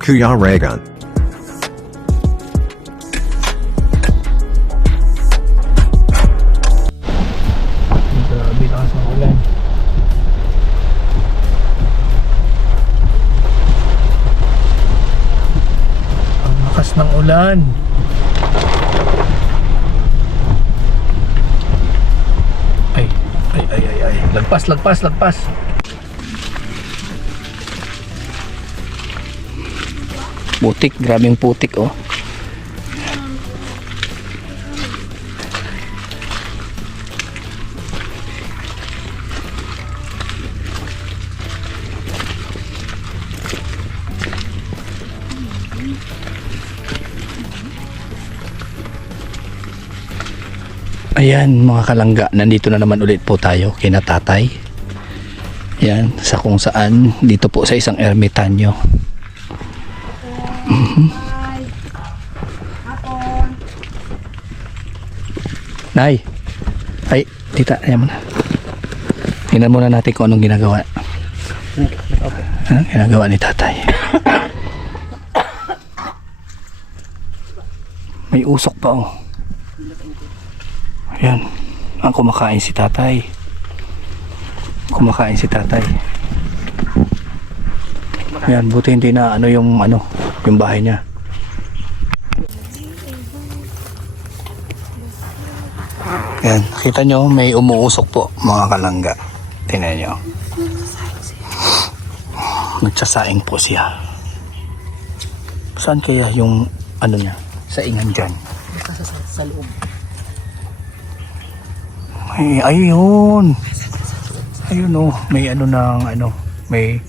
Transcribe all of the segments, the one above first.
Kuya Regan. Grabe lakas ng ulan. Ang lakas ng ulan. Ay. Lagpas. Putik, grabing putik oh. Ayan mga kalangga, nandito na naman ulit po tayo kina tatay. Yan, sa kung saan dito po sa isang ermitanyo. Nay, ay, tita, ayan mo na. Tingnan muna natin kung anong ginagawa. Ginagawa ni tatay. May usok pa oh. Ayan, ang kumakain si tatay. Ayan, buti hindi na yung bahay niya. Ayan, kita nyo may umuusok po mga kalangga. Tingnan nyo. Nagsasaing po siya. Saan kaya yung niya? Saingan dyan. Sa loob. Ay, ayun oh, may may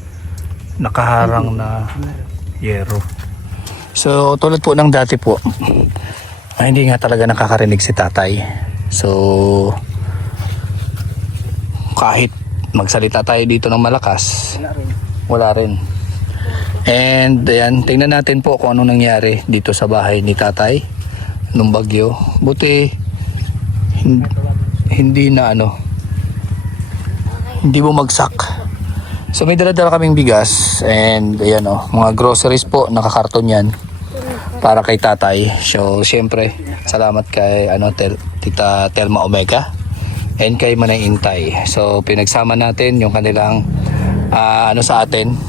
nakaharang na yero. So tulad po ng dati po, hindi nga talaga nakakarinig si tatay. So kahit magsalita tayo dito ng malakas, wala rin. And ayan, tingnan natin po kung ano nangyari dito sa bahay ni tatay nung bagyo. Buti hindi bumagsak. So may dala-dala kaming bigas and ayan mga groceries po, nakakarton yan para kay tatay. So syempre salamat kay Tita Telma Omega and kay Manay Intay. So pinagsama natin yung kanilang sa atin.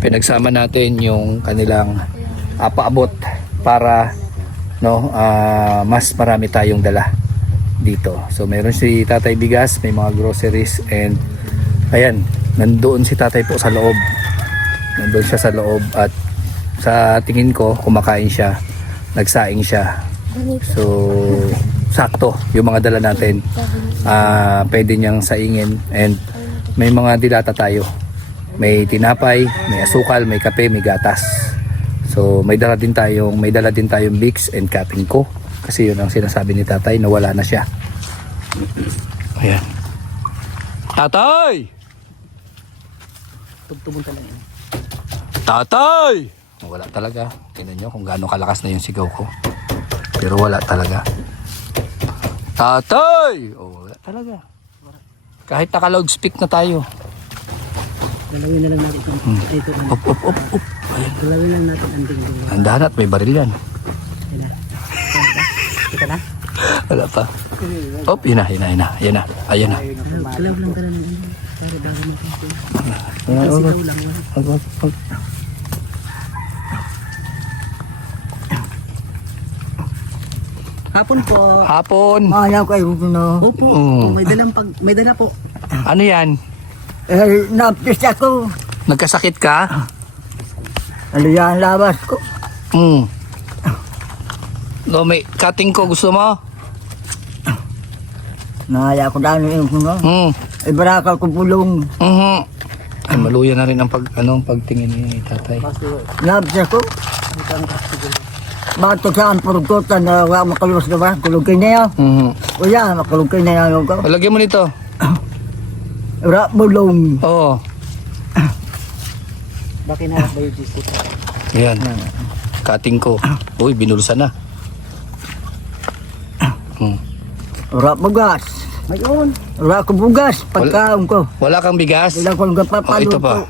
Pinagsama natin yung kanilang paabot para mas marami tayong dala dito. So meron si tatay bigas, may mga groceries, and ayan, nandoon si tatay po sa loob. Nandoon siya sa loob at sa tingin ko kumakain siya, nagsaing siya. So sakto yung mga dala natin, pwede niyang saingin, and may mga dilata tayo. May tinapay, may asukal, may kape, may gatas. So may dala din tayong Vicks and cutting ko. Kasi yun ang sinasabi ni tatay na wala na siya. Ayan. Tatay! Tugtugon talaga yun. Tatay! Wala talaga. Tingnan nyo kung gaano kalakas na yung sigaw ko. Pero wala talaga. Tatay! Wala talaga. Kahit naka-loudspeak na tayo. Galawin na lang natin. Ito. Up. Ayan. Galawin lang natin ang dingding. Andahan at may baril yan. Kita na? Wala pa. Yun na. Ayan na. Galaw lang talaga natin. Para bago natin. Sigaw lang. Hapon po. Hapon. Ayaw kayo na. Opo. May dala po. Ano yan? Napis ako. Nagkasakit ka? Ano yan labas ko? May cutting ko. Gusto mo? Naya ko dano yung kuno. Ibarakal ko pulong. Ay, maluya na rin ang pagtingin ni tatay. Napis ako. Bato saan purgotan na wala makaluwas ka ba? Kulugin na yan. Wala, makulugin na yan ko. Lagyan mo nito. Wala bulong. Oo. Bakit na ba yung disco? Ayan. Cutting ko. Uy, binulsa na. Wala bugas. Mayroon. Wala ko bugas. Pagkaon ko. Wala kang bigas? Wala ko nagpapalo. Ito pa.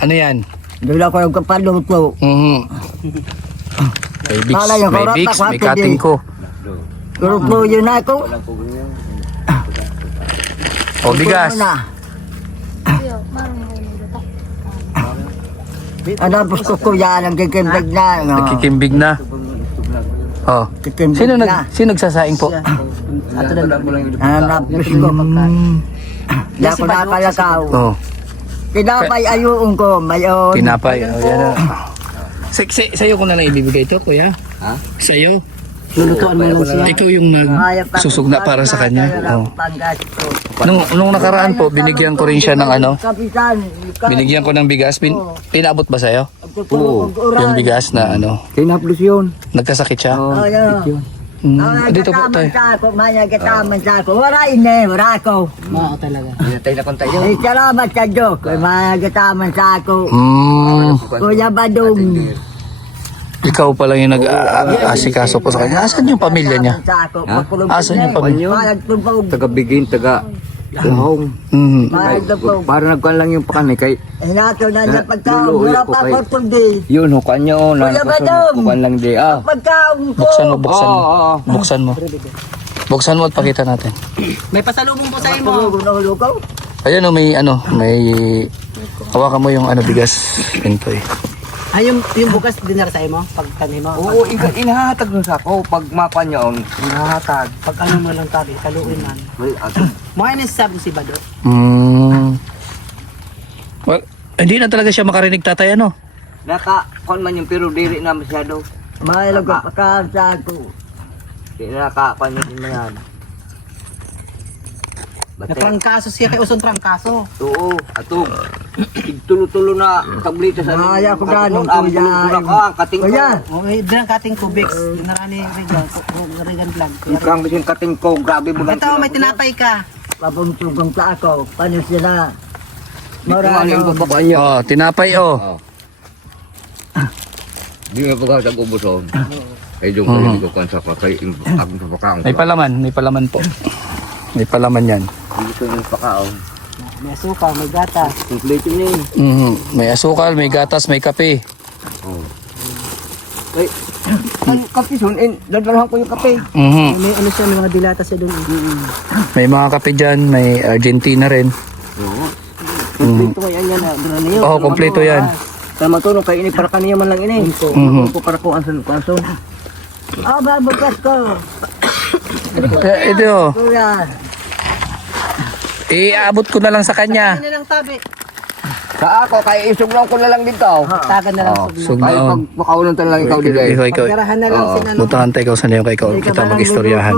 Ano yan? Doon ako nagpapaluto. May Vicks, Malay, yung may karat Vicks, na may kwapid cutting eh. ko. Luto yun ako. O bigas. Tapos ko yan, ang kikimbag na. no? Nagkikimbig na. Oh. Kikimbag Sino na. sino nagsasaing po? Tapos ko. Hindi ako nakalakaw. Oh. Kinapay ayuong ko, mayon. Tinapay. Oh, yan na. Sa'yo ko na lang ibibigay ito, kuya. Ha? Sa'yo. Lulutuan mo lang siya. Ikaw yung nagsusugna para sa kanya. Oh. Panggasto. Nung nakaraan po, binigyan ko rin siya ng ano. Kapitan. Binigyan ko ng bigas. Pinabot ba sa'yo? Oo. Yung bigas na ano. Kinaplos yun. Nagkasakit siya? Dito po tayo. Maya kataman sa ako. Wala ine, wala ako. Oo talaga. Pinatay na kong tayo. Salamat sa Diyos. Maya kataman sa ako. Kuya Badong. Ikaw pa lang yung nag-asikaso po sa kanya. Asan yung pamilya niya? Asan yung pamilya? Taga-bigin, taga-lahong. Para nagkuhan lang yung pakanay kay Hinato na niya pagkaon. Luloy Wala ako pa kay- ko kundi. yun, hukan nyo. Kuya Badong! Hukan lang di. Pagkaon ko. Buksan mo, buksan mo. Oo. Buksan mo. Buksan mo at pakita natin. May pasalubong po sa mo. Pagkaon ko. Ayan o, may hawakan mo yung bigas. Pinto eh. Ay, yung bukas dinar sa mo pag tanim mo. Oo, inahatag nun sa ako. Pag mapan nyo, inahatag. Pag ano mo lang tabi, kaluin man. Mo ay nasabi si Bado. Well, hindi na talaga siya makarinig, tatay, ano? Naka-kuhan man yung pero diri na masyado. Mahal ko pagkaon sa ako. Di na naka-kuhan yun na yan. Natrangkaso siya kay usong trangkaso. Oo, atong tulo-tulo na tablita sa Maya ko ganun, Ang kuya. tulo-tulo ka, ang kating ko. Kuya. Okay, diyan kating kubix. Dinarani Regan vlog. Ikang bisin kating ko, grabe mo lang. Ito, may tinapay ka. Papuntugong sa ako. Paano sila? Ano yung Morano. bababa niya? Oh, tinapay oh. Di nga pagkatag-ubuson. Ay, doon ko rin ko kansa pa kay ang papakaon. May palaman po. May palaman yan. Dito yung pakaon. May suka, may gata. Complete yun eh. May asukal, may gatas, may kape. Ay, ang kape son, dadalhan ko yung kape. May ano siya, may mga dilata siya doon. May mga kape dyan, may Argentina rin. Oo. Ito kaya yan na, doon na yun. Oo, kompleto yan. Tama to, kay ini para kaniya man lang ini. Ko para ko ansan. Babukas ko. Ito, Kuya. iabot ko na lang sa kanya. Hindi na lang tabi. Sa ako, kay isugnaw ko na lang dito. Tagan na lang. Sug Kay na on. pagpakaunan lang ikaw dito eh. Ikaw. Pagkarahan na lang sila. Butahan tayo ikaw sa niyo kay ikaw. Kita mag-istoryahan.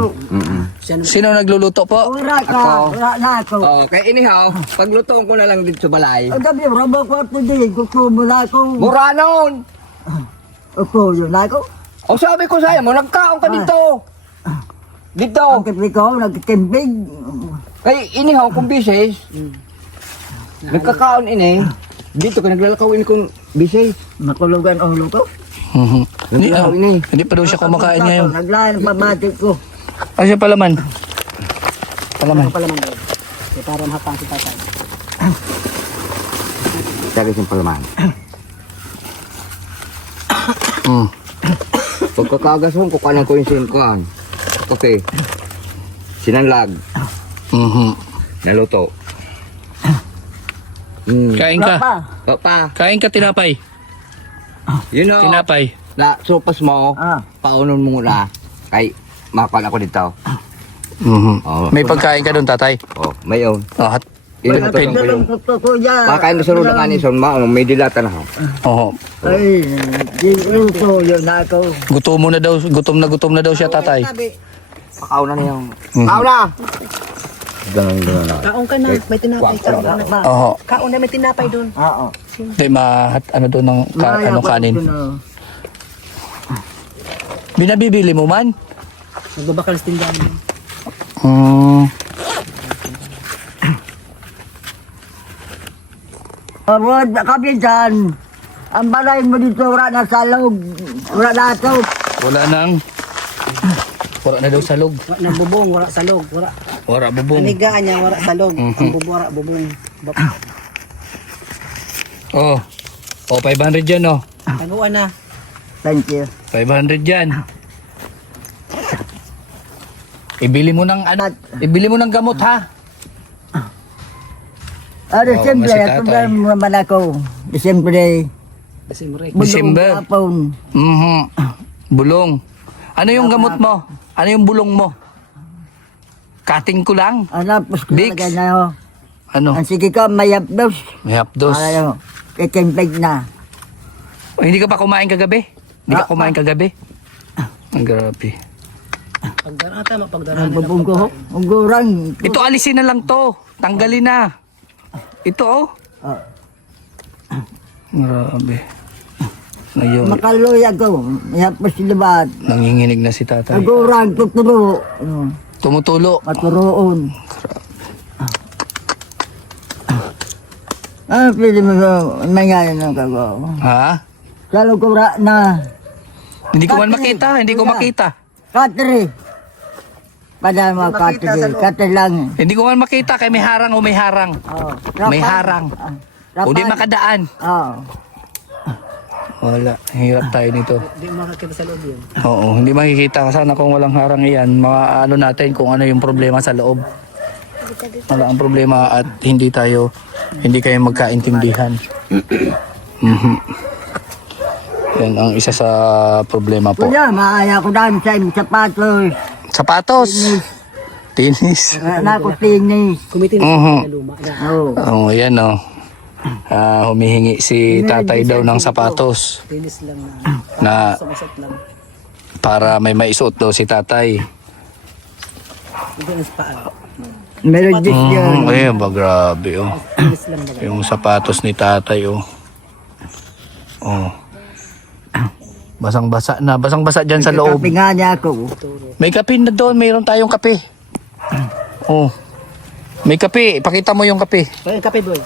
Sino nagluluto po? Wala ka. Wala na ako. Oh, kay inihaw, paglutoon ko na lang dito sa balay. Ang gabi, rabo ko at hindi. Gusto mo na ako. Mura noon! Ako, yun na ako. O sabi ko sa'yo mo, nagkaon ka dito. Dito. Ang kipi ko, nagkikimbig. Kay inihaw kong bisis. Nagkakaon ini. Dito ka naglalakaw ini kong bisis. Makulugan ang luto. Hindi, Nagkakaw ini. hindi pa daw siya kumakain ngayon. Naglayan pamatik ko. Ano siya palaman? Palaman. Pala man doon. Kaya para mahapang si tatay. Sabi siyang palaman. Pagkakagason ko kanan ko yung sinkuan. Okay. Sinanlag. Naluto. Kain ka. Papa, Kain ka tinapay. you know, Tinapay. na sopas mo, paunon mo muna. Kay, mapan ako dito. Oh, May pagkain ka doon, tatay. oh, mayon. Oh, Inutusan ko yung... Pakain mo sa rula nga ni Son, may dilata na ako. Oo. Ay, di luto yun na ako. Gutom na daw siya, tatay. Pakaw na niya. Pakaw na! Ganun na. Kaon ka na, may tinapay ka. Oo. Kaon na, may tinapay doon. Oo. Hindi, ano doon ng kanin. Binabibili mo man? Nagbabakal sa tindahan mo. Awad, kapitan. Ang balay mo dito, wala na salog. Wala na ito. Wala na daw salog. Wala na bubong, wala salog, wala. Wala bubong. Anigaan niya, wala salog. Ang bubong, wala bubong. Oh. Oh, 500 yan oh. Taguan na. Thank you. 500 yan. Ibili mo ng ano, ibili mo ng gamot ha. December, si at tatay. problema naman ako. December, Desembre. December. Hapon. Bulong. Ano yung gamot mo? Ano yung bulong mo? Cutting ko lang. Anapos ko Vicks. talaga na ako. Ano? Ang sige ko, may hapdos. May hapdos. Ayaw, ikimpig na. Oh, hindi ka pa kumain kagabi? Hindi ka kumain kagabi? Ang grabe. Pagdaraan tama, pagdaraan Ang nila. bubong ko, ang gurang. Ito alisin na lang to. Tanggalin na. Ito oh. Ah. Grabe. Ngayon, Makaloy ako, may hapdos sila nanginginig na si tatay. ang gurang, tuturo. Tumutulo. Maturoon. Pwede mo mangyari ng kago. Ha? Salo ko na. Hindi ko man makita. Hindi ko makita. Katri. Pada mo katri. Katri lang. Hindi ko man makita kay may harang o may harang. Oh. May harang. O di makadaan. Oh. Wala. Hirap tayo nito. Hindi makakita sa loob yun. Oo. Hindi makikita. Sana kung walang harang iyan, mga ano natin kung ano yung problema sa loob. Wala ang problema at hindi kayo magkaintindihan. Yan ang isa sa problema po. Kuya, maaya ko daan sa imong sapatos. Sapatos. Tinis. Anak ko tinis. Kumitin Mhm. na luma na. Oh. Oh, yan oh. Humihingi si tatay daw ng sapatos Tinis lang na na. Sumasot lang. para may maisuot daw si tatay. Hindi na sa paa. Meron din yan. Ayun ba, grabe oh. Tinis lang na. Yung sapatos ni tatay oh. Oh. Basang-basa na. Basang-basa dyan sa loob. Kapi nga niya ako. May kape na doon. Mayroon tayong kape. Oh. May kape. Pakita mo yung kape. Ay, kape boy.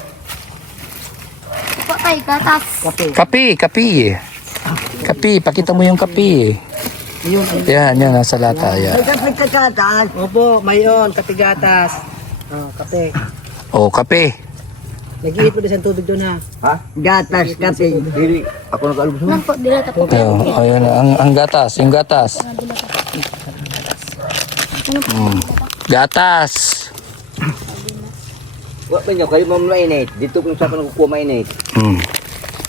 Patay, gatas. Kape. Kape. Kape. Pakita mo yung kape. Yun. Yan. Yan. Nasa lata. Yan. May kapit ka tatas. Opo, mayon, kape gatas. Oh, kape. Oh, kape. Nag-iit po din sa tubig doon ha. Ha? Gatas, kape. Dili. Ako nag-alubos mo. Nang po, dilata po. Oh, ayun. Ang gatas. Yung gatas. Gatas. Wala pa nyo, kayo mainit. Dito kung saan ka nakukuha mainit.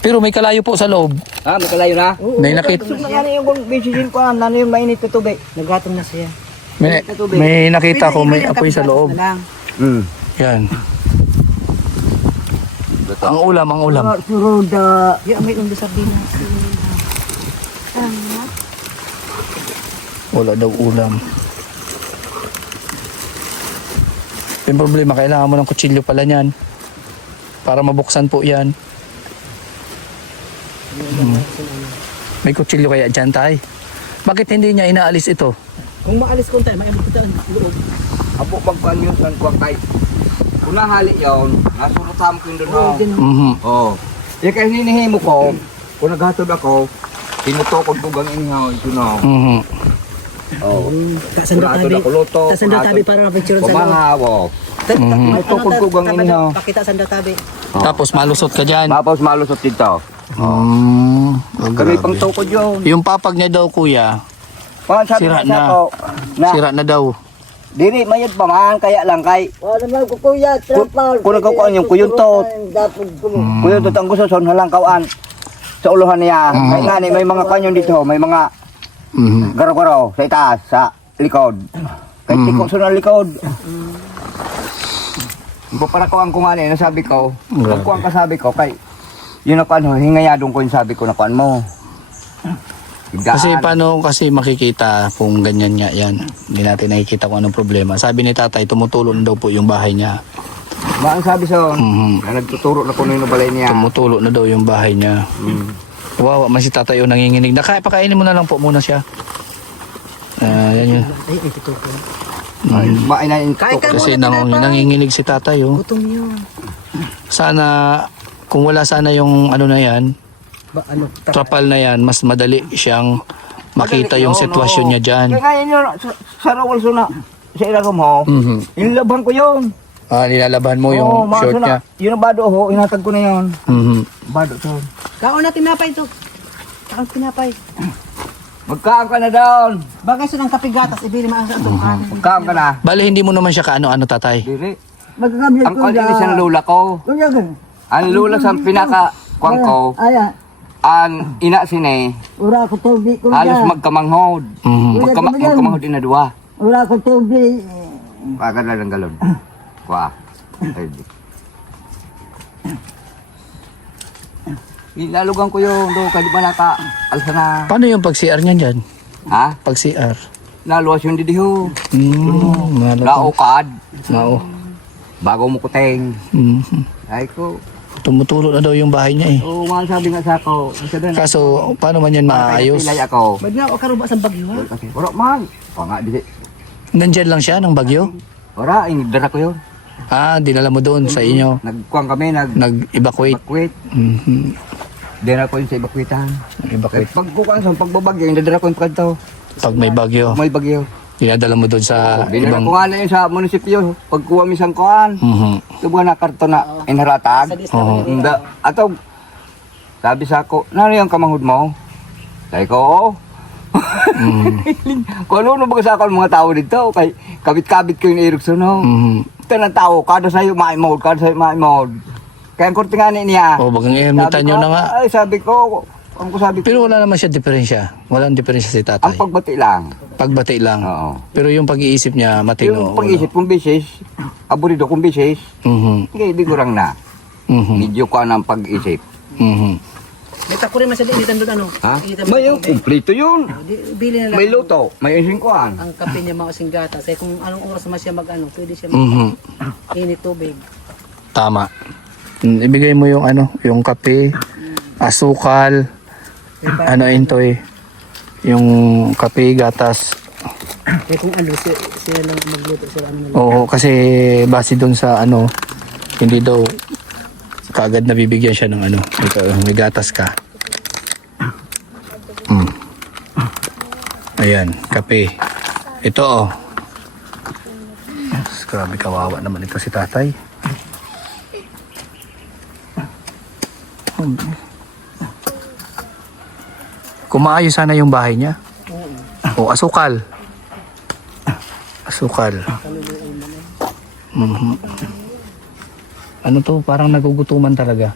Pero may kalayo po sa loob. Ha? May kalayo na? May nakita. Gusto na yung kung bisisin ko, ano yung mainit na tubig. Nagatong na siya. May nakita ko may apoy sa loob. Na lang. Yan. Ang ulam. Suruda. Yung may undo sa binas. Wala daw ulam. Yung problema, kailangan mo ng kutsilyo pala niyan. Para mabuksan po yan. May kutsilyo kaya dyan tay? Bakit hindi niya inaalis ito? Kung maalis ko tayo, may kita ang loob. Apo pagkuhan yun, kuhan kay. Kung nahali yun, nasurutama ko yun doon. Oo, din. Oo. Yung kaya hinihimo ko, kung naghatod ako, tinutokod ko gang inihaw, ito na. Oo. Kasanda tabi. Ako luto. Kasanda tabi para mapicture sa loob. Pumahaw. May tukod ko gang inihaw. Pakita sanda tabi. Tapos malusot ka dyan. Tapos malusot dito. Kami pang tukod yun. Yung papag niya daw kuya, Sira na. sira na daw. Dili, mayad pa man, kaya lang kay. Wala naman ko kuya, trapal. Kung nagkukuhan yung kuyuntot. Dapat ko. Kuyuntot ang gusto son, halang kauan. Sa uluhan niya. May nga may mga kanyon dito, may mga garo-garo sa itaas, sa likod. Kay tiko sa likod. Para ko ang kumani, nasabi ko, kung kuhan ka sabi ko, kay, yun ako ano, hingayadong ko yung sabi ko na kuhan mo. Kasi paano kasi makikita kung ganyan nga yan. Hindi natin nakikita kung anong problema. Sabi ni tatay, tumutulo na daw po yung bahay niya. Ang sabi son, na nagtuturo na kuno yung balay niya. Tumutulo na daw yung bahay niya. Wawa man si tatay yung nanginginig. Pakainin mo na lang po muna siya. Yan yun. Ay, ito ko. Mainain Kasi nanginginig si tatay oh. Gutom yun. Sana, kung wala sana yung ano na yan, Ba, ano? trapal na yan, mas madali siyang makita yung sitwasyon niya dyan. Kaya ngayon yun, sa rawal suna, sa ilagom ho, inilabhan ko yun. Nilalaban mo yung Oo, mga short suna. niya. Yun ang bado ho, inatag ko na yun. Bado to. Kaon na tinapay to. Kaon tinapay. Magkaan ka na doon. Bagay siya ng kapigatas, ibili maasa ito. Magkaan ka na. Bale, hindi mo naman siya kaano-ano, tatay. Dili. Magkakamit Ang konti ni sa lula ko. Kuya ka. Ang lula sa pinaka kuwang ko. Ayan. Ang ina sine. Ura ko tubig ko Halos dyan. magkamanghod. Magkamanghod din na duwa. Ura ko tubig. Pagkala ng galon. Kuha. Ilalugan ko yung do kadi ba naka alsa na. Paano yung pag-CR niyan dyan? Ha? Pag-CR? Naluwas yung didiho. Malata. Laukad. Nao. Bago mo kuteng. Mhm. Ay ko. Tumutulo na daw yung bahay niya eh. Oo, mga sabi nga sa ako. Sabi na. Kaso, paano man yan maayos? Pilay ako. Ba't nga, o karuba sa bagyo ha? Kasi, wala man. Panga, di. Nandyan lang siya ng bagyo? Wala, inibdara ko yun. Dinala mo doon sa inyo. Nagkuang kami, Nag-evacuate. nag-evacuate. Mhm. Dira ko yun sa evacuatehan. Evacuate. Pagkukaan sa pagbabagyo, indadara ko yung pagkanto. Pag may bagyo, May bagyo. dinadala mo doon sa Dinara ibang... ko nga na yun sa munisipyo. Pagkuha mi sang kuan. Mhm. Tubuhan na karton na inharatag. Oo. Hindi. Ato, sabi sa ako, nano yung kamangod mo? Sabi ko, oo. Kung ano ba sa ako ng mga tao dito, kay kabit-kabit ko yung Erickson, no? Mhm. Ito ng tao, kada sa'yo maimod, kada sa'yo maimod. Kaya ang kurti nga niya. O, bagang inutan nyo na nga. Ay, sabi ko, sabi ko, Pero wala naman siya diferensya. Walang diferensya si ang tatay. pagbati lang. Pagbati lang. Oo. Pero yung pag-iisip niya, matino. Yung pag-isip kong bisis, aburido kong bisis, Mhm. hindi bigurang na. Mhm. Medyo ko ang pag-isip. Mhm. May tako rin masali, initan doon ano? Ha? Initan May mo yung kumplito yun. Bili na lang. May luto, may isingkuan. Ang kape niya mga singgata. Kasi kung anong oras naman siya mag-ano, pwede siya Mhm. init tubig. Tama. Ibigay mo yung yung kape, asukal, intoy, yung kape, gatas. Kaya kung ano, sila lang magluto, sila ano na lang. Oo, kasi base doon sa hindi daw kaagad nabibigyan siya ng may gatas ka. Ayan, kape. Ito Grabe, kawawa naman ito si tatay. Kung maayos sana yung bahay niya. O, asukal. Asukal. Mhm. Ano to, parang nagugutuman talaga.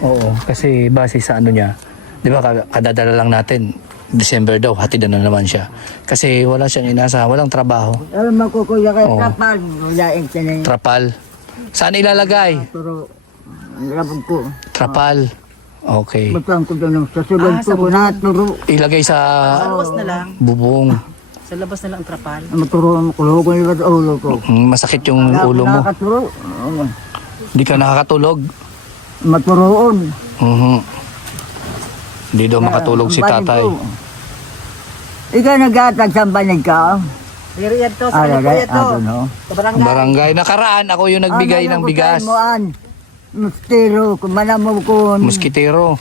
Oo, kasi base sa niya, di ba kadadala lang natin, December daw, hatid na naman siya. Kasi wala siyang inasa, walang trabaho. Alam mo ko kuya kay Oo. Trapal. Kuya yung kanay. Trapal. Saan ilalagay? Pero, labog ko. Trapal. Okay. Matang ko doon sa sulod ko ko naturo. Ilagay sa Sa labas na lang. bubong. Sa labas na lang ang trapal. Maturo mo ko ko yung ulo ko. Masakit yung ulo mo. Nakaturo. Hindi ka nakakatulog. Maturoon. Mhm. Hindi daw makatulog si tatay. Ikaw nag-atag sa banig ka? Riyad to, Ah, sa ano lagay. riyad to. no? Sa barangay. Barangay. Nakaraan ako yung nagbigay ng bigas. Mustero, kumana mo ko. Muskitero.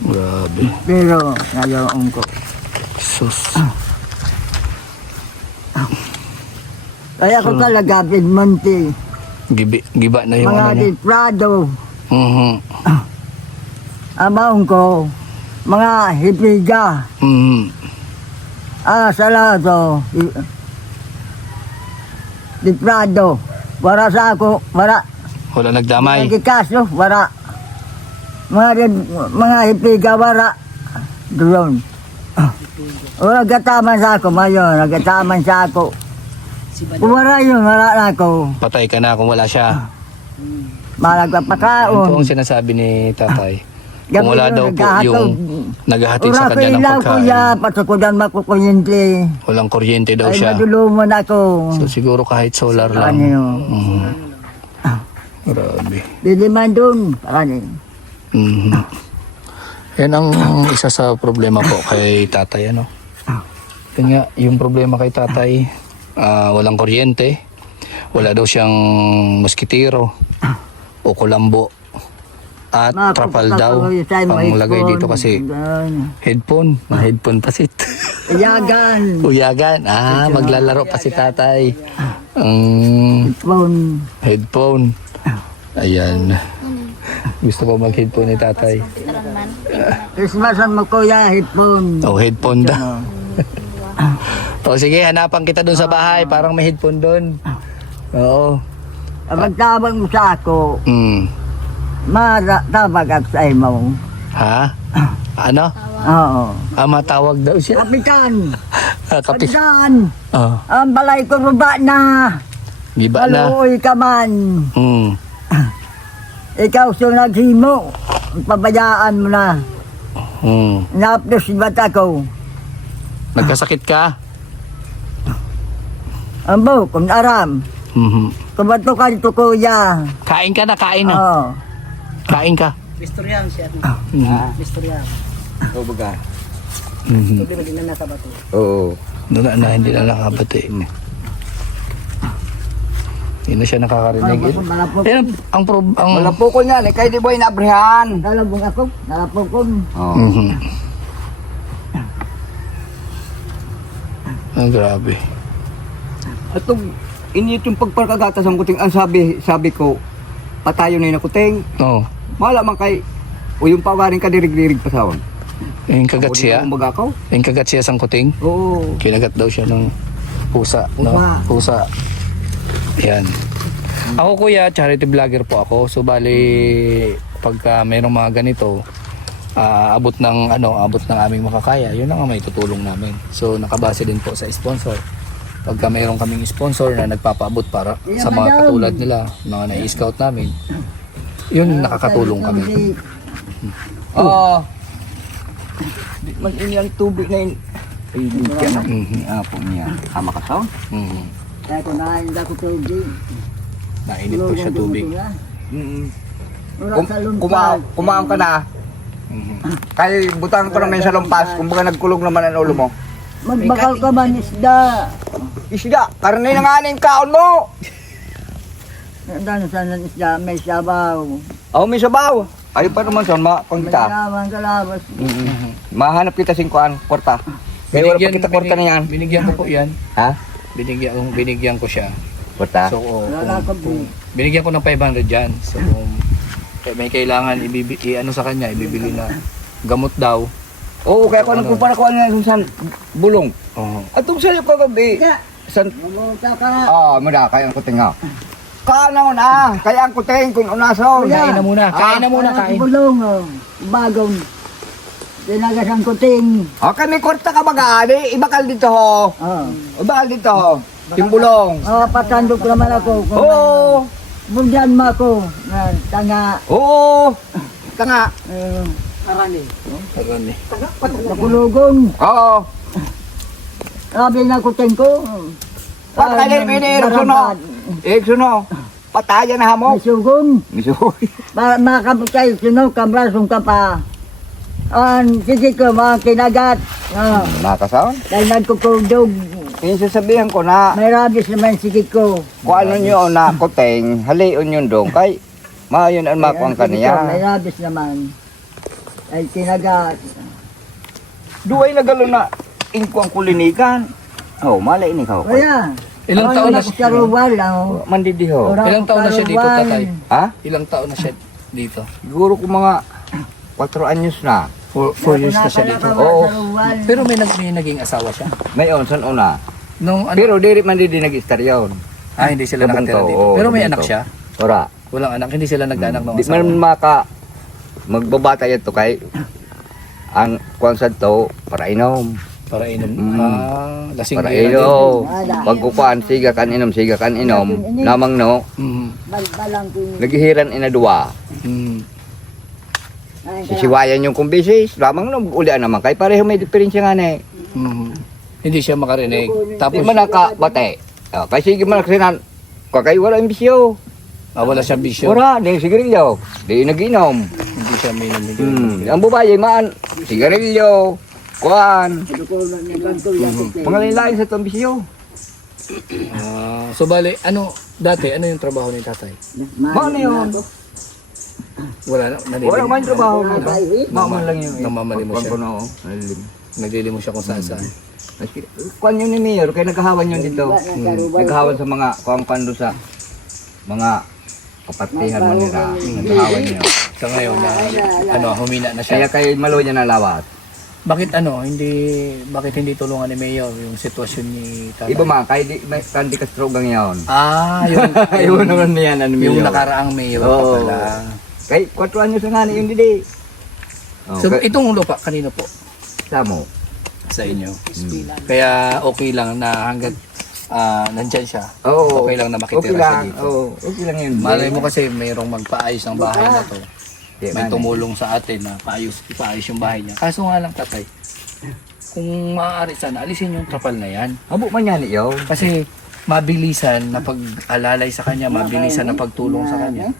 Grabe. Pero, nalaong ko. Sus. Kaya ko talaga, Monte. Giba na yung Mga niya. di Prado. Mhm. Amaong ko. Mga hipiga. Mhm. Salado. Di Prado. Wala sa ako. Wala. Wala nagdamay. Nagkikaso. Wala. Mga hipiga. Wala. Doon. Wala gataman sa ako. Mayon. Nagataman sa ako. Kung wala yun, wala na ako. Patay ka na kung wala siya. Malagpapakaon. Ito ang sinasabi ni tatay. Kung wala daw po yung naghahatid sa Ura ko kanya ng ilaw pagkain. kuya, patukudan makukuyente. Walang kuryente daw Ay, siya. madulumon ako. So siguro kahit solar lang. Ano yun? Mhm. Grabe. Bili man doon. Ano? Mhm. Yan ang isa sa problema po kay tatay, Yan nga, yung problema kay tatay, walang kuryente, wala daw siyang moskitero o kulambo at trapal daw ang lagay dito kasi headphone pasit. Iyagan. Uyagan, maglalaro pa si tatay. Phone. Headphone. Ayan. Gusto ko mag-headphone ni tatay. Christmasan mo kuya, headphone. Oh, headphone daw. O sige, hanapan kita doon sa bahay. Parang may headphone doon. Oo. Magtabag mo sa ako, Mm. matabag ako sa imo. Ha? Ano? Oo. Matawag daw siya. Kapitan! Kapis. Kapitan! Oh, Ang balay ko ruba na! giba na. Maluoy ka man! Mm. Ikaw sa naghimo, pabayaan mo na. Mm. Napdos ba't ako? Nagkasakit ka? Ambo, kung aram. Mhm. Kumato ka dito kuya. Kain ka na, kain na. Oo. Kain ka. Istoryan siya. Mhm. Istoryan. Oo, baga. Mhm. Hindi mo din na nakabato. Oo. Doon na, hindi na nakabati. Hindi na siya nakakarinig. Malapok. Yan, ang Malapukon yan, kay di boy nabrihan. Nalabong ako. Nalapok ko. Oo. Mhm. Ah, grabe. At init yung pagpagkagatas ng kuting, ang sabi ko, patayo na yun ang kuting. Oo. Mala man kay, o yung pawaring ka dirig-dirig pasawon. Yung kagat siya. Kumbaga ko? Yung kagat siya sang kuting. Oo. Kinagat daw siya ng pusa. No? Pusa. Yan. Ako kuya, charity vlogger po ako. So bali, pagka mayroong mga ganito, abot ng aming makakaya, yun lang ang may tutulong namin. So nakabase din po sa sponsor. Pagka mayroong kaming sponsor na nagpapaabot para sa mga katulad nila, mga nai-scout namin, yun nakakatulong kami. Oo. Di man ini ang tubig na yun. Ay, di ka na. Apo niya. Kama ka sa? Mhm. Kaya ko na hindi ako tubig. Nainit po siya tubig. Kumaon ka na. Mhm. Kaya butang ko naman sa lumpas, kumbaga nagkulog naman ang ulo mo. Magbakal ka man isda. Isda, karne na nga ning kaon mo. Nandang sa isda, may sabaw. Oh, may sabaw. Ayaw pa naman son, May pangita. naman kalabas. Mahanap kita singkuan, kwarta. Kaya wala pa kita kwarta na yan. Binigyan ko po yan. Ha? Binigyan ko siya. Kwarta? So, Wala ka po. binigyan ko ng 500 dyan. So, kung may kailangan ano sa kanya, ibibili na gamot daw. Oo, kaya ko nagkumpara ko nga sa bulong. Oo. At kung sa'yo kagabi, san... Mamunta ka. Muna, kaya ang kuting nga. Kaano na, kaya ang kuting kung unaso. Kuya. Kain na muna, kain na muna, kain. Bulong, oh. Bagong. Dinagas ang kuting. Okay, may kwarta ka baga, ibakal dito ho. Oh. Ibakal dito ho. Yung bulong. Oh, patandok naman ako. Oo. Bugyan mo ako. Tanga. Oo. Tanga. Arani. Ayun eh. Nakulugon. Oo. Sabi na kuting ko. Patayin, Erikson ho. Erikson ho. Patayan na May mo. sugon. Misuy. Makabukay, sino, kambrasong ka pa. Sige ko, mga kinagat. Nakasaon? Dahil nagkukudog. Yung sasabihan ko na, May rabis naman sige ko. kung ano nyo na kuting, halion yun doon. Kay, mayon ang makuang May kaniya. rabis naman. Ay kinagat. Duway na galo na ingko ang kulinigan. Oh, mala ini ka. Kaya. Ilang taon na siya? Karuwal, oh. Mandidiho. Ilang taon na siya dito, tatay? Ha? Ilang taon na siya dito? Siguro ko mga 4 anyos na. 4 years na siya dito. Oo. Pero may naging asawa siya. Mayon, san una. Nung ano, Pero diri man di nag-istaryon. hindi sila Gabong nakatira to, dito. oo, Pero may gabong anak to. siya. Ora. Walang anak, hindi sila nag-anak ng Di man asawa. maka magbabata yan to kay ang kwan sa to para inom. Para inom. Lasing Para beer. inom. Pag kukuan, siga kan inom. Namang no, Mhm. Balang ko. nagihiran ina duwa. Mhm. Sisiwayan yung kumbisis. Lamang no, ulian naman. Kay pareho may diferensya nga na eh. Mhm. Hindi siya makarinig. Di Tapos man nakabate. Kay sige man nakasinan. Kay wala imbisyo. wala siyang bisyo. Ora, di sigarilyo. Di naginom. Hindi siya may naminig. Ang babae maan, sigarilyo. Kuan. Mga lain sa tombisyo. So bale, dati, ano yung trabaho ni tatay? Ano yun? Wala na, Wala man trabaho. Ay, Maman lang yun. Namamali mo siya. Pagkuno, Naglili mo siya kung saan saan. Kuan yun ni Mayor, kaya nagkahawan yun dito. Nagkahawan sa mga kuang doon sa mga kapatihan man nila. Nagkahawan niya. Sa ngayon na humina na Kaya siya. kay malo niya na lawas. Bakit hindi tulungan ni Mayor yung sitwasyon ni tatay? Iba man, kaya di, may kandi ka stroke ang yun. Yung Ayaw naman niya na yung Mayor. nakaraang Mayor pa Oo. pala. Kay 4 anyos na nga yung didi. Oh, So itong lupa kanino po? Samo. Sa inyo. Kaya okay lang na hanggat nandyan siya. Oo. Okay lang na makitira Okay siya lang. dito. Oo, okay lang yun. Malay mo kasi mayroong magpaayos ng bahay na to. Di, May man. tumulong sa atin na ipaayos yung bahay niya. Kaso nga lang tatay, kung maaari sana, alisin yung trapal na yan. Abo man yan yun. Kasi mabilisan na pag-alalay sa kanya, mabilisan na pagtulong sa kanya.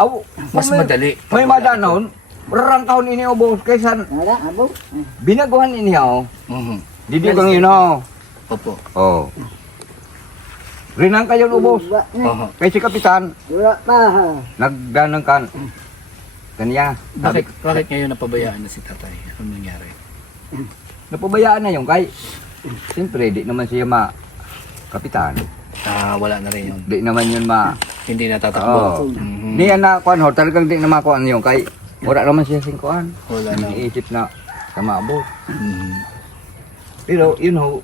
Aw, Mas madali. May madanon, rarangkahon ini ubos kaysa Wala, abo. binaguhan ini oh. Mhm. Didi kang yun oh. Opo. Oh. Rinang kayo ubos. Oho. Kay si Kapitan, Wala pa. nagdanang kan. Kanya. Bakit ngayon napabayaan na si tatay? Ano nangyari? Napabayaan na yung kay. Siyempre, di naman siya Kapitan. Wala na rin yun. Di naman yun Hindi natatakbo. Oo. Mhm. Di yan na kuan ho, talagang di na makuan yung kay. Wala naman siya sing kuan. Wala na. Iniisip na sa maabot. Mhm. Pero yun ho,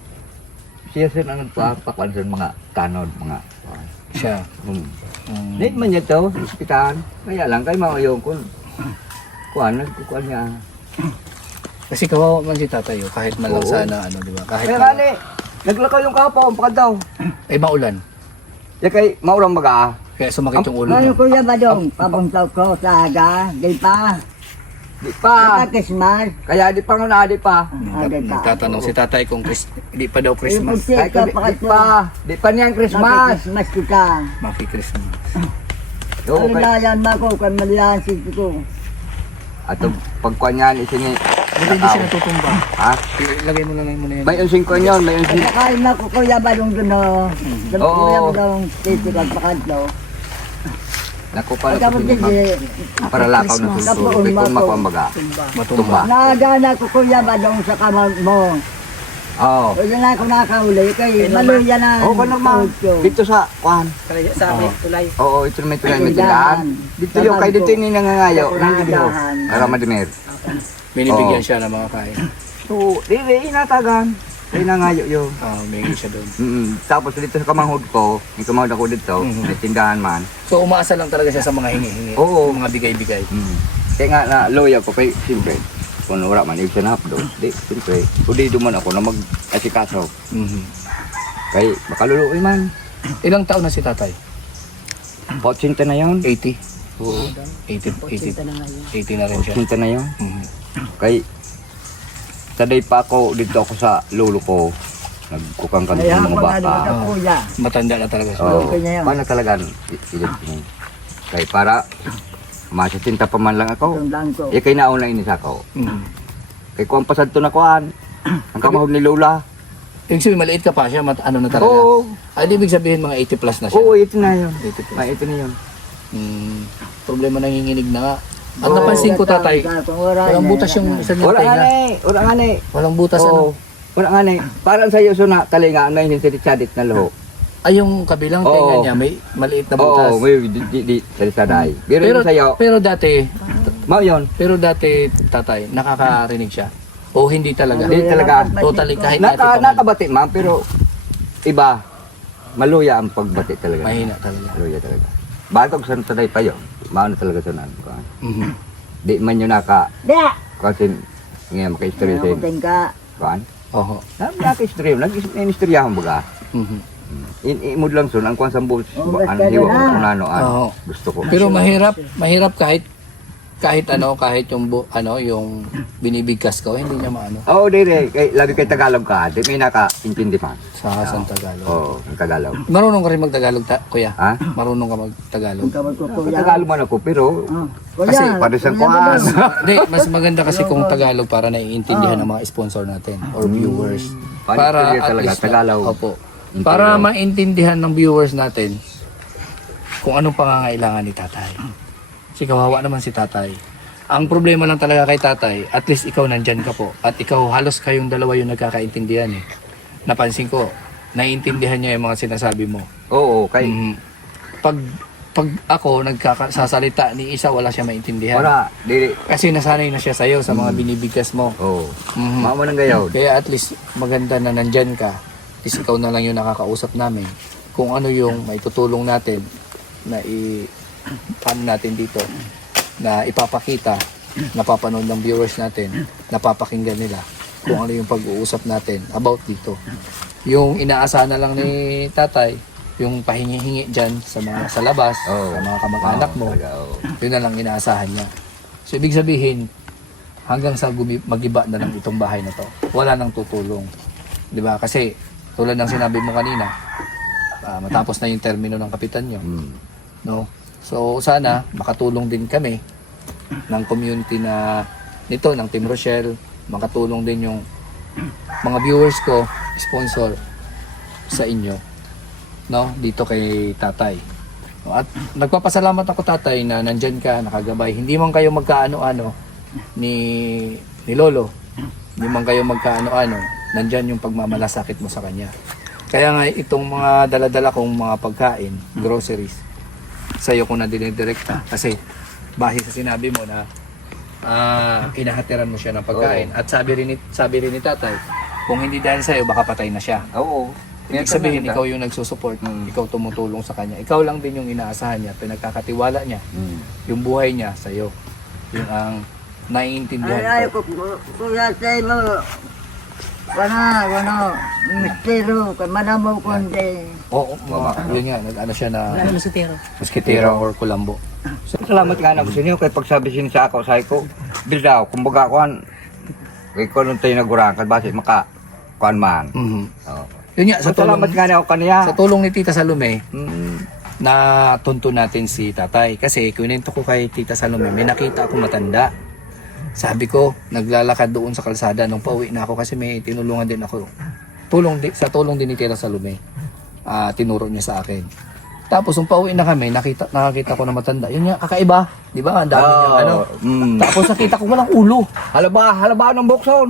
siya sin ang nagpapakuan sa mga tanod, mga kuan. Siya. Hmm. Need man niya to, Kapitan. Kaya lang kay maayong kun. Kuan, nagkukuan niya. Kasi kawawa man si tatay, kahit man lang Oo. sana, di ba? Kahit Kaya man, nga naglakaw yung kapon, pakad daw. maulan. Ya kay maurang baga. Kaya sumakit yung ulo Ngayon niya. kuya Badong, papuntaw ko sa aga. Di pa. Di pa. Sa Christmas. Kaya di pa nga na, di pa. Nagtatanong si tatay kung di pa daw Christmas. Kaya ka, di pa. Di pa niyang Christmas. Christmas kita. Maki-Christmas. Oo, Ano kay, na yan ba ko, kung malihansin ko. ato pagkuan niyan isini. Hindi siya natutumba. Ha? Lagay mo lang muna yan. May unsing kuan yun, may unsing. Nakain na ko kuya Badong doon o. Sabi ko Oo. kuya Badong, titikag pakadlo. Naku pala Ikaw ko mo sinimag. Para lakaw na Christmas. susunod. Di kung makuan baga. Matumba. Nagana ko kuya Badong sa kamag mo. Oo. O yun na ako nakahuli kay maluya na. Oo, kung naman. Dito sa kuan. Sa amin, tulay. Oo, ito may tulay may tindahan. Dito yung kay dito yung nangangayo. Nandito ho. Para madimir. Binibigyan siya ng mga kain. So, di inatagan. Ay nangayo yun. May siya doon. Tapos dito sa kamanghod ko, may kamanghod ako dito, may tindahan man. So umaasa lang talaga siya sa mga hingi-hingi. Oo. Mga bigay-bigay. Kaya nga na loya ko, kay siyempre, kung wala man, ibig siya doon. Di, siyempre, hindi duman ako na mag-asikaso. Kay, makaluluoy man. Ilang taon na si tatay? Potsinta na yun. 80. Oo. 80 na rin siya. Potsinta na yun. Mhm. Kay, saday pa ako, dito ako sa lolo ko. Nagkukang kami Kaya sa mga mga bata. ka kuya. Matanda na talaga siya. Oo. Okay na yun. Paano talaga? Kay para, masisinta pa man lang ako. Tundang ko. Eh, kay nauna inis ako. Mhm. Kay kuang pasad to na kuan. Ang kamahog ni Lola. Ibig sabihin, maliit ka pa siya, ano na talaga? Oo. Ay, di ibig sabihin, mga 80 plus na siya. Oo, ito na yun. 80 plus. Ay, ito na yun. Problema nanginginig na nga. At Oo. napansin ko tatay, walang butas yung isa niyang Wala nga tenga. ni. Wala nga ni. Walang butas Oo. ano. Wala nga ni. Parang sa'yo so na talinga. May hinsirit-sadit na loho. Ay, yung kabilang Oo. tenga niya, may maliit na butas. Oo, may di sarisaday. Pero yun sa'yo, pero dati, mao yun. tatay, nakakarinig siya. O hindi talaga. Hindi talaga. Totally kahit dati pa man. Nakabati man, pero iba. Maluya ang pagbati talaga. Mahina talaga. Maluya talaga. Batog sa taday pa yun. Maano talaga sunan. Mhm. Di man yun naka, Da! kasi ngayon maka-istorya sa Kuting ka. kuan. Oho. Naka-istorya, nag-istorya ang baga. Mhm. Imod lang sun ang kuan sa bus, Oh, ang basta hiwa na. kung ano an. Oo. Gusto ko. Pero mahirap kahit yung yung binibigkas ko, hindi niya maano Oo, dire, kay labi kay Tagalog ka, di may naka-intindi man. sa Tagalog. Oo, ang Tagalog. Marunong ka rin magtagalog, kuya? Ha? Marunong ka magtagalog? Kung kamag ko kuya. Tagalog man ako, pero Kuya, Kasi para sa kuya kuan. Badong. Hindi, mas maganda kasi kung Tagalog para naiintindihan ng mga sponsor natin or viewers. Para at talaga, least Tagalog. Opo. Para maintindihan ng viewers natin kung anong pangangailangan ni tatay. Kasi kawawa naman si tatay. Ang problema lang talaga kay tatay, at least ikaw nandyan ka po. At ikaw, halos kayong dalawa yung nagkakaintindihan eh. napansin ko, naiintindihan niya yung mga sinasabi mo. Oo, kay Mhm. Pag ako nagsasalita ni isa, wala siya maintindihan. wala dili. Kasi nasanay na siya sa'yo sa mga binibigkas mo. Oo. Mhm. Mama nang gayaw. Kaya at least maganda na nandyan ka. At least ikaw na lang yung nakakausap namin. Kung ano yung may tutulong natin na paano natin dito, na ipapakita, napapanood ng viewers natin, napapakinggan nila kung ano yung pag-uusap natin about dito. Yung inaasahan na lang ni tatay, yung pahingi-hingi dyan sa labas, Oo. sa mga kamag-anak mo, Oo. yun na lang inaasahan niya. So ibig sabihin, hanggang sa magiba na lang itong bahay na to, wala nang tutulong. 'Di ba? Kasi tulad ng sinabi mo kanina, matapos na yung termino ng kapitan nyo. No? So sana makatulong din kami ng community na nito, ng Team Rochelle, makatulong din yung mga viewers ko, sponsor sa inyo, no, dito kay tatay. No, at nagpapasalamat ako tatay na nandyan ka, nakagabay. Hindi man kayo magkaano-ano ni Lolo. Hindi man kayo magkaano-ano. Nandyan yung pagmamalasakit mo sa kanya. Kaya nga itong mga daladala kong mga pagkain, groceries, sa'yo ko na dinidirekta. Kasi bahid sa sinabi mo na kinahatiran mo siya ng pagkain. At sabi rin ni tatay, kung hindi dahil sa'yo, baka patay na siya. Oo. Ibig sabihin, ikaw yung nagsusupport, ikaw tumutulong sa kanya. Ikaw lang din yung inaasahan niya, pinagkakatiwala niya, yung buhay niya sa'yo. Yung ang naiintindihan Ay, ko. kuya tayo mo. Mistero, manamaw kundi. Oo, yun nga, nag-ano siya na Ano musitero? musketero or kulambo. Salamat nga na ko sa inyo kay pagsabi sin sa ako, sabi ko, bildaw, kumbaga kuan, kay ko nung tayo nagurang, kad basi maka, kuan man. Mhm. Oo. Yun nga, sa Salamat tulong, nga na ako kaniya. sa tulong ni Tita Salome, Mm. na tunto natin si tatay. Kasi kwento ko kay Tita Salome, may nakita akong matanda. Sabi ko, naglalakad doon sa kalsada nung pauwi na ako kasi may tinulungan din ako. Sa tulong din ni Tita Salome, tinuro niya sa akin. Tapos nung pauwi na kami, nakakita ko na matanda. Yun nga, kakaiba. Di ba? Ang dami niyang ano. Tapos nakita ko walang ulo. Halaba ng bukson.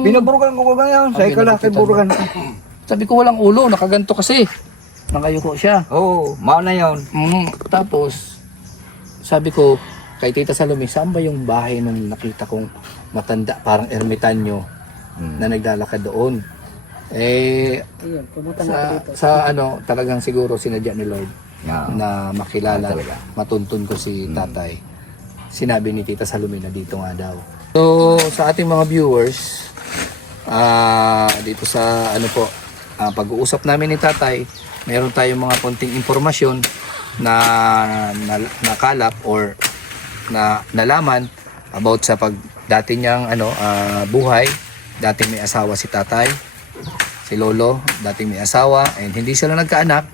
Binaburugan ko ganyan. Sa ikala kay burugan. Sabi ko walang ulo, nakaganto kasi. Nakayuko siya. Oo, mao na yon. Tapos, sabi ko, kay Tita Salome, saan ba yung bahay nung nakita kong matanda, parang ermitanyo, na naglalakad doon? Ayun, pumunta na ako dito. Sa ano, talagang siguro sinadya ni Lord Yeah. na makilala, Talaga. matuntun ko si tatay. Sinabi ni Tita Salome na dito nga daw. So, sa ating mga viewers, dito sa ano po, pag-uusap namin ni tatay, meron tayong mga konting impormasyon na nakalap or na nalaman about sa dati niyang buhay. Dati may asawa si tatay, si Lolo, dati may asawa, and hindi sila nagkaanak,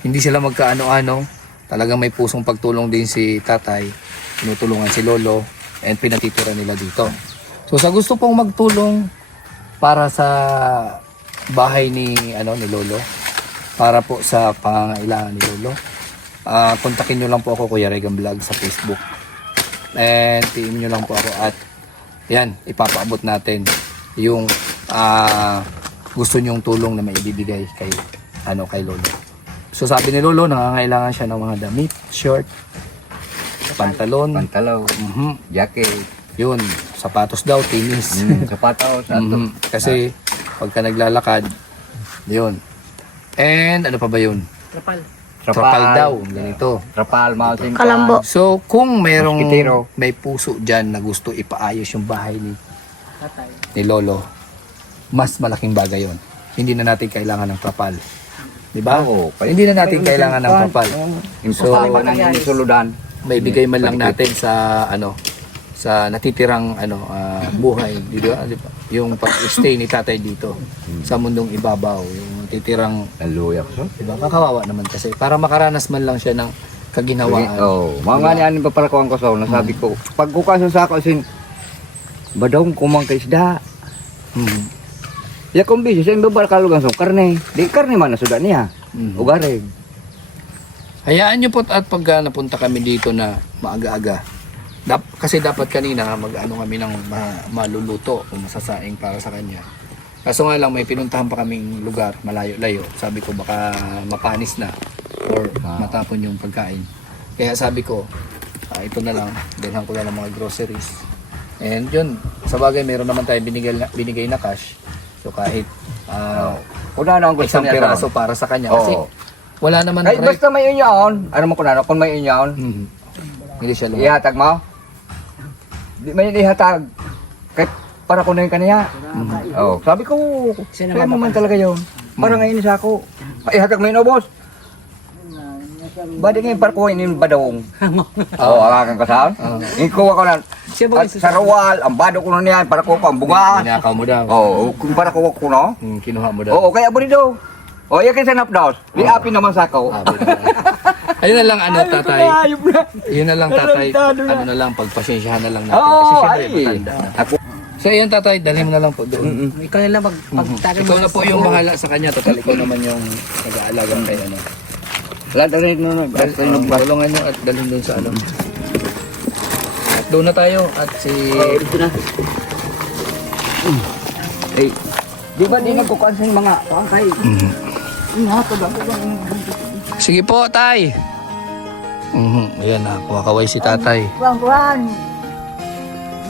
hindi sila magkaano-ano. Talagang may pusong pagtulong din si tatay, tinutulungan si Lolo, and pinatitira nila dito. So sa gusto pong magtulong para sa bahay ni Lolo, para po sa pangangailangan ni Lolo, kontakin nyo lang po ako, Kuya Regan Vlog, sa Facebook. And PM nyo lang po ako at yan, ipapaabot natin yung gusto nyong tulong na maibibigay kay Lolo. So sabi ni Lolo, nangangailangan siya ng mga damit, short, pantalon, jacket, yun, sapatos daw, tinis. sapatos, Kasi pagka naglalakad, yun. And ano pa ba yun? Trapal daw, ganito. Trapal, mountain Kalambo. So, kung Musketero. may puso dyan na gusto ipaayos yung bahay Tatay. ni Lolo, mas malaking bagay yon. Hindi na natin kailangan ng trapal. Di ba? Oo. Hindi na natin kailangan ng trapal. So, ng suludan. may bigay man lang natin sa sa natitirang buhay, di ba? Yung pag-stay ni tatay dito sa mundong ibabaw, yung natitirang, Naluya ko. di ba? Kakawawa naman kasi para makaranas man lang siya ng kaginhawaan. Oo. Mga nga niyan pa pala ko ang kasaw. Nasabi ko, pag kukaso sa ako, badong kumang ka isda. Ya kung bisyo, sa imbabar kalugang sa karne. Di karne man na suda niya. Ugarig. Hayaan nyo po at pag napunta kami dito na maaga-aga. Kasi dapat kanina kami ng maluluto o masasaing para sa kanya. Kaso nga lang, may pinuntahan pa kaming lugar, malayo-layo. Sabi ko, baka mapanis na or matapon yung pagkain. Kaya sabi ko, ito na lang, bilhan ko na lang mga groceries. And yun, sa bagay, meron naman tayo binigay na cash. So kahit Kuna na ang gusto isang niya. piraso para sa kanya. Oo. Kasi wala naman Ay, basta may inyaon. Ano mo kuna, kung may inyaon, Mhm. Hindi siya lumaki. ihatag mo. Di may ihatag. Kahit para ko na yung kaniya. Oh, sabi ko, kaya mo man talaga yun. Parang ngayon sa ako. Ihatag mo yun, boss. Badi ngayon para ko yung badong. Oo, ang aking kasaon. Ikuha ko na. At sa rawal, ang bado ko na niyan, para ko ang bunga. Ninakaw mo daw. Oo, kung para ko no. Kinuha mo daw. Oo, kaya mo dito. O, yakin sa napdaos. Di api naman sa ako. Ayun na lang tatay. Ayop na. Yun na lang tatay. Ano na lang, pagpasensyahan na lang natin. Oo, Kasi syempre, ay. matanda na. Ako. So ayan tatay, dalhin mo na lang po doon. Ikaw na lang magtagal Ikaw na po yung bahala sa kanya. Total, ikaw naman yung nag-aalaga kay ano. Lahat na rin nun. Tulungan nyo at dalhin doon sa ano. At doon na tayo. At si... Eh, di ba di nagkukuhan sa mga kay? Sige po, tay. Ayan na, kumakaway si tatay. Kuan.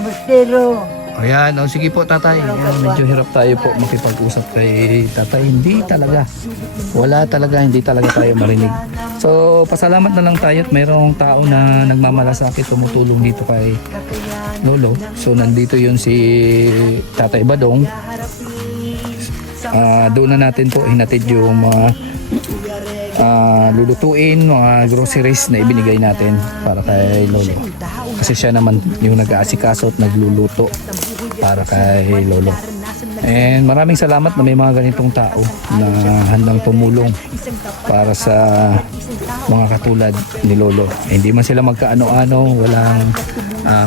Mustero. Ayan, sige po tatay. Ayan, medyo hirap tayo po makipag-usap kay tatay. Hindi talaga. Wala talaga, hindi talaga tayo marinig. So, pasalamat na lang tayo at mayroong tao na nagmamalasakit, tumutulong dito kay Lolo. So, nandito yun si Tatay Badong. Doon na natin po hinatid yung mga lulutuin, mga groceries na ibinigay natin para kay Lolo. Kasi siya naman yung nag-aasikaso at nagluluto para kay Lolo. And maraming salamat na may mga ganitong tao na handang tumulong para sa mga katulad ni Lolo. Hindi man sila magkaano-ano,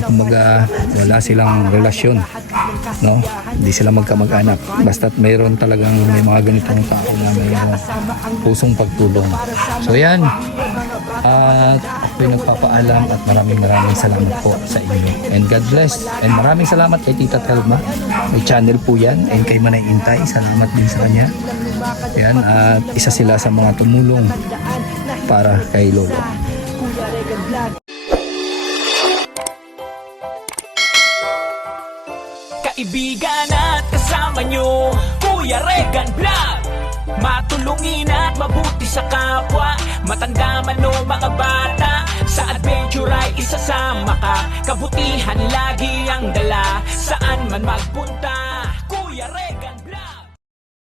kumbaga wala silang relasyon, no? Hindi sila magkamag-anak. Basta't mayroon talagang may mga ganitong tao na may pusong pagtulong. So yan. At ako'y nagpapaalam at maraming salamat po sa inyo. And God bless. And maraming salamat kay Tita Telma. May channel po yan. And kay Manay Intay. Salamat din sa kanya. Yan. At isa sila sa mga tumulong para kay Lolo. Kaibigan at kasama nyo, Kuya Regan Vlog. Matulungin at mabuti sa kapwa, matanda man o mga bata. Sa adventure ay isasama ka, kabutihan lagi ang dala. Saan man magpunta, Kuya Regan.